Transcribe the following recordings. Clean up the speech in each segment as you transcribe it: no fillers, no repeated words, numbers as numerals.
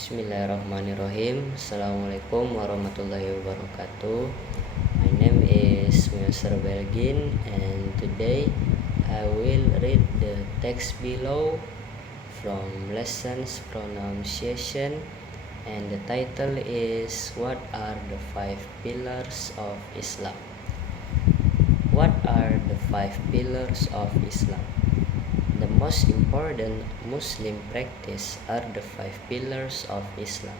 Bismillahirrahmanirrahim. Assalamualaikum warahmatullahi wabarakatuh. My name is MUYASSAR BELGYN, and today I will read the text below from lessons pronunciation, and the title is What are the five pillars of Islam? What are the five pillars of Islam? The most important Muslim practice are the five pillars of Islam.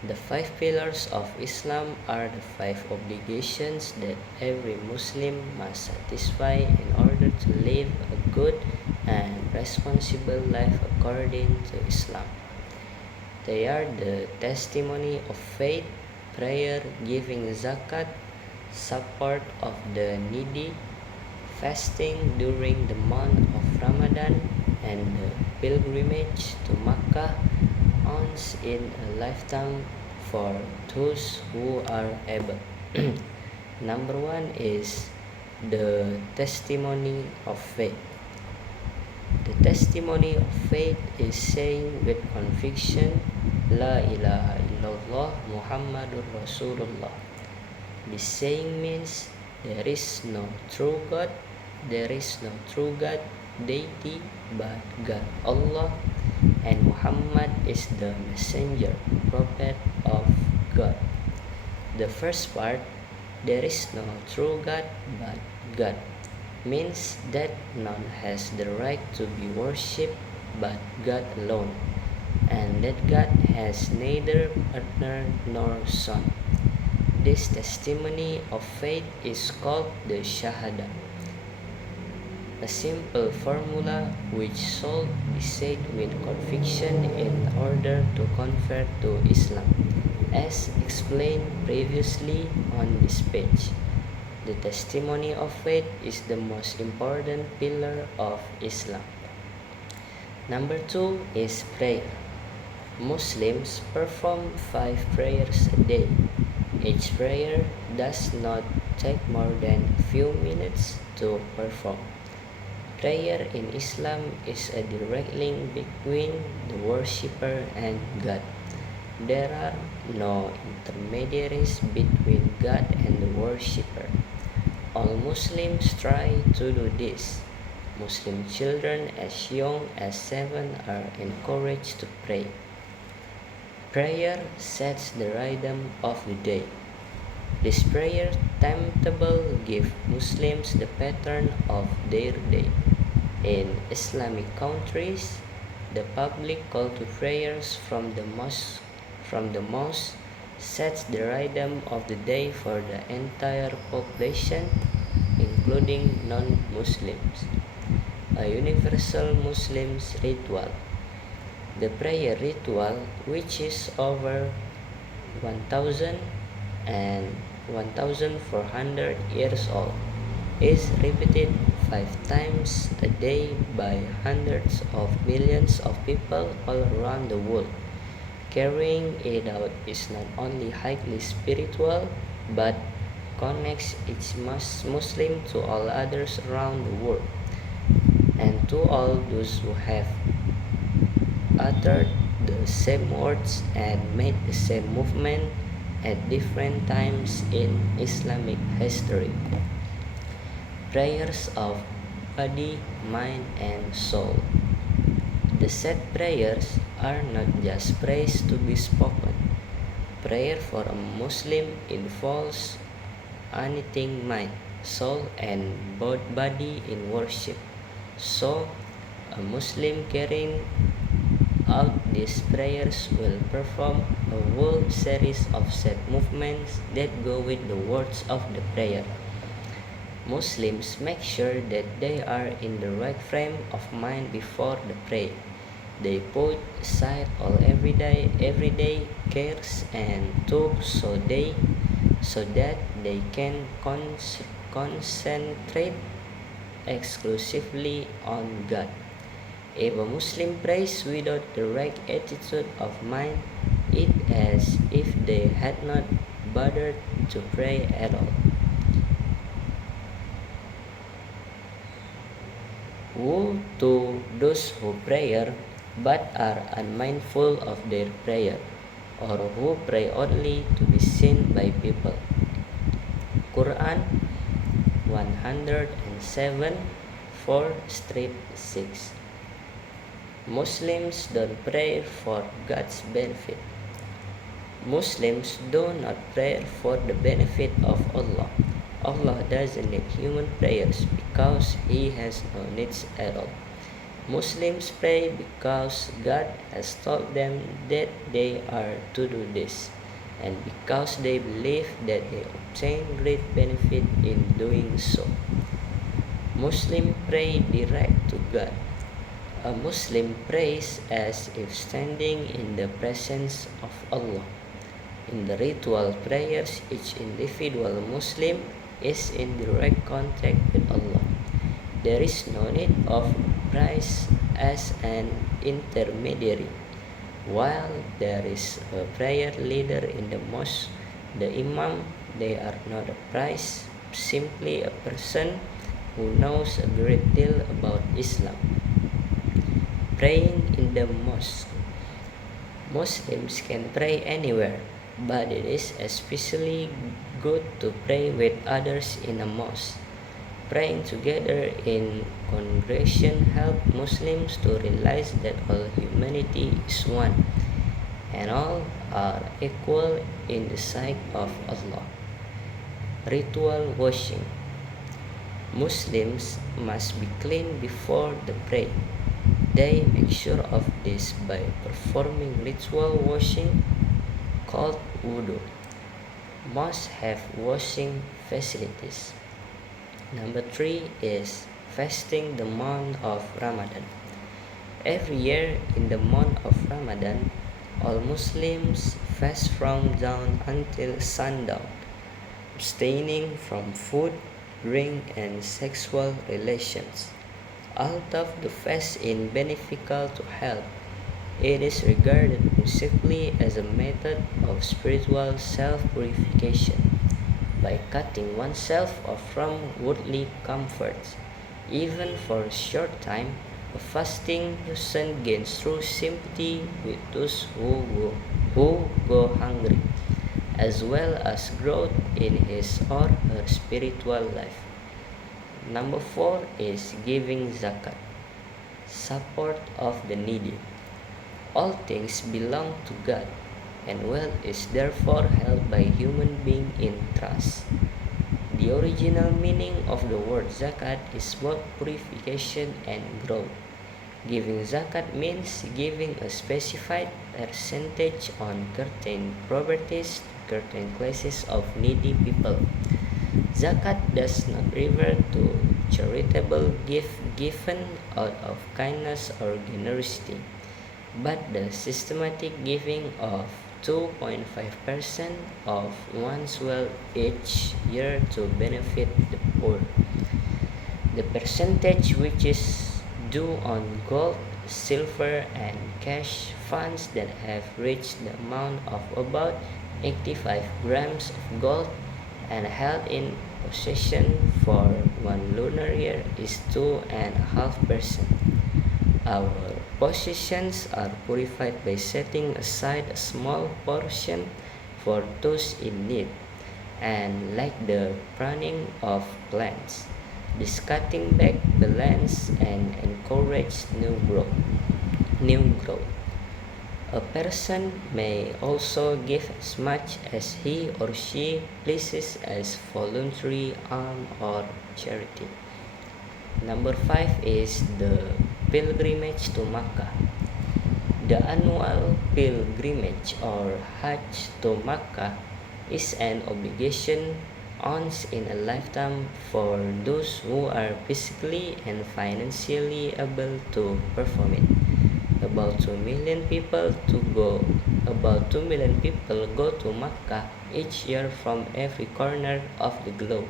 The five pillars of Islam are the five obligations that every Muslim must satisfy in order to live a good and responsible life according to Islam. They are the testimony of faith, prayer, giving zakat, support of the needy, fasting during the month of Ramadan, and the pilgrimage to Makkah once in a lifetime for those who are able. Number one is the testimony of faith. The testimony of faith is saying with conviction, La ilaha illallah Muhammadur Rasulullah. This saying means there is no true God, deity but God, Allah, and Muhammad is the messenger, prophet of God. The first part, there is no true God but God, means that none has the right to be worshipped but God alone, and that God has neither partner nor son. This testimony of faith is called the Shahada, a simple formula which should be said with conviction in order to convert to Islam, as explained previously on this page. The testimony of faith is the most important pillar of Islam. Number two is prayer. Muslims perform 5 prayers a day. Each prayer does not take more than a few minutes to perform. Prayer in Islam is a direct link between the worshipper and God. There are no intermediaries between God and the worshipper. All Muslims try to do this. Muslim children as young as 7 are encouraged to pray. Prayer sets the rhythm of the day. This prayer timetable gives Muslims the pattern of their day. In Islamic countries, the public call to prayers from the mosque sets the rhythm of the day for the entire population, including non-Muslims. A universal Muslim's ritual. The prayer ritual, which is over 1,000 and 1,400 years old, is repeated 5 times a day by hundreds of millions of people all around the world. Carrying it out is not only highly spiritual, but connects each Muslim to all others around the world, and to all those who have uttered the same words and made the same movement at different times in Islamic history. Prayers of body, mind, and soul. The said prayers are not just prayers to be spoken. Prayer for a Muslim involves uniting mind, soul, and body in worship. So, a Muslim carrying out these prayers will perform a whole series of set movements that go with the words of the prayer. Muslims make sure that they are in the right frame of mind before the prayer. They put aside all everyday cares and thoughts so that they can concentrate exclusively on God. If a Muslim prays without the right attitude of mind, it is as if they had not bothered to pray at all. Woe to those who pray but are unmindful of their prayer, or who pray only to be seen by people. Quran 107 4 strip 6. Muslims don't pray for God's benefit. Muslims do not pray for the benefit of Allah. Allah doesn't need human prayers because He has no needs at all. Muslims pray because God has told them that they are to do this, and because they believe that they obtain great benefit in doing so. Muslims pray direct to God. A Muslim prays as if standing in the presence of Allah. In the ritual prayers, each individual Muslim is in direct contact with Allah. There is no need of priest as an intermediary. While there is a prayer leader in the mosque, the imam, they are not a priest, simply a person who knows a great deal about Islam. Praying in the mosque. Muslims can pray anywhere, but it is especially good to pray with others in a mosque. Praying together in congregation helps Muslims to realize that all humanity is one, and all are equal in the sight of Allah. Ritual washing. Muslims must be clean before the prayer. They make sure of this by performing ritual washing called wudu. Mosques have washing facilities. Number 3 is fasting the month of Ramadan. Every year in the month of Ramadan, all Muslims fast from dawn until sundown, abstaining from food, drink, and sexual relations. Although the fast is beneficial to health, it is regarded principally as a method of spiritual self-purification. By cutting oneself off from worldly comforts, even for a short time, a fasting person gains true sympathy with those who go hungry, as well as growth in his or her spiritual life. Number 4 is giving zakat, support of the needy. All things belong to God, and wealth is therefore held by human beings in trust. The original meaning of the word zakat is both purification and growth. Giving zakat means giving a specified percentage on certain properties to certain classes of needy people. Zakat does not refer to charitable gift given out of kindness or generosity, but the systematic giving of 2.5% of one's wealth each year to benefit the poor. The percentage which is due on gold, silver, and cash funds that have reached the amount of about 85 grams of gold and held in possession for one lunar year is 2.5%. Our possessions are purified by setting aside a small portion for those in need, and like the pruning of plants, this cutting back the lands and encourage new growth. New growth. A person may also give as much as he or she pleases as voluntary alms or charity. Number 5 is the pilgrimage to Makkah. The annual pilgrimage or Hajj to Makkah is an obligation once in a lifetime for those who are physically and financially able to perform it. About 2 million people go to Makkah each year from every corner of the globe.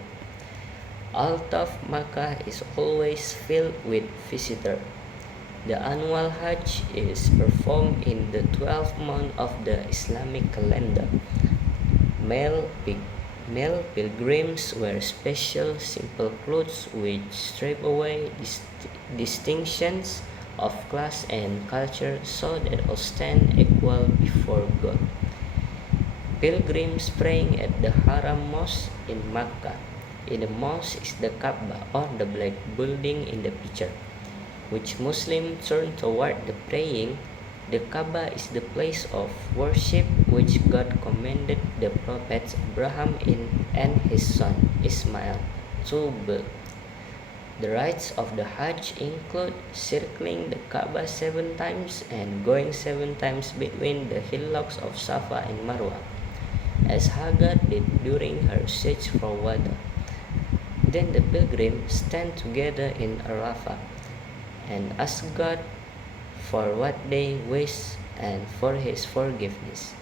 Although Makkah is always filled with visitors, the annual Hajj is performed in the 12th month of the Islamic calendar. Male pilgrims wear special simple clothes which strip away distinctions of class and culture so that all stand equal before God. Pilgrims praying at the Haram Mosque in Makkah. In the mosque is the Kaaba or the black building in the picture, which Muslims turn toward the praying. The Kaaba is the place of worship which God commanded the prophets Abraham and his son Ismail to build. The rites of the Hajj include circling the Kaaba 7 times and going 7 times between the hillocks of Safa and Marwa, as Hagar did during her search for water. Then the pilgrims stand together in Arafah and ask God for what they wish and for His forgiveness,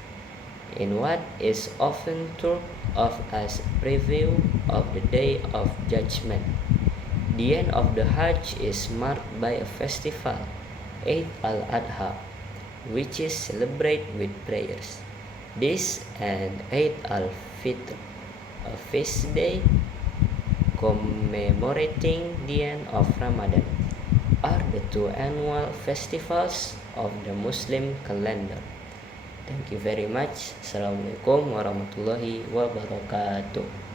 in what is often thought of as a preview of the Day of Judgment. The end of the Hajj is marked by a festival, Eid al-Adha, which is celebrated with prayers. This and Eid al-Fitr, a feast day commemorating the end of Ramadan, are the two annual festivals of the Muslim calendar. Thank you very much. Assalamualaikum warahmatullahi wabarakatuh.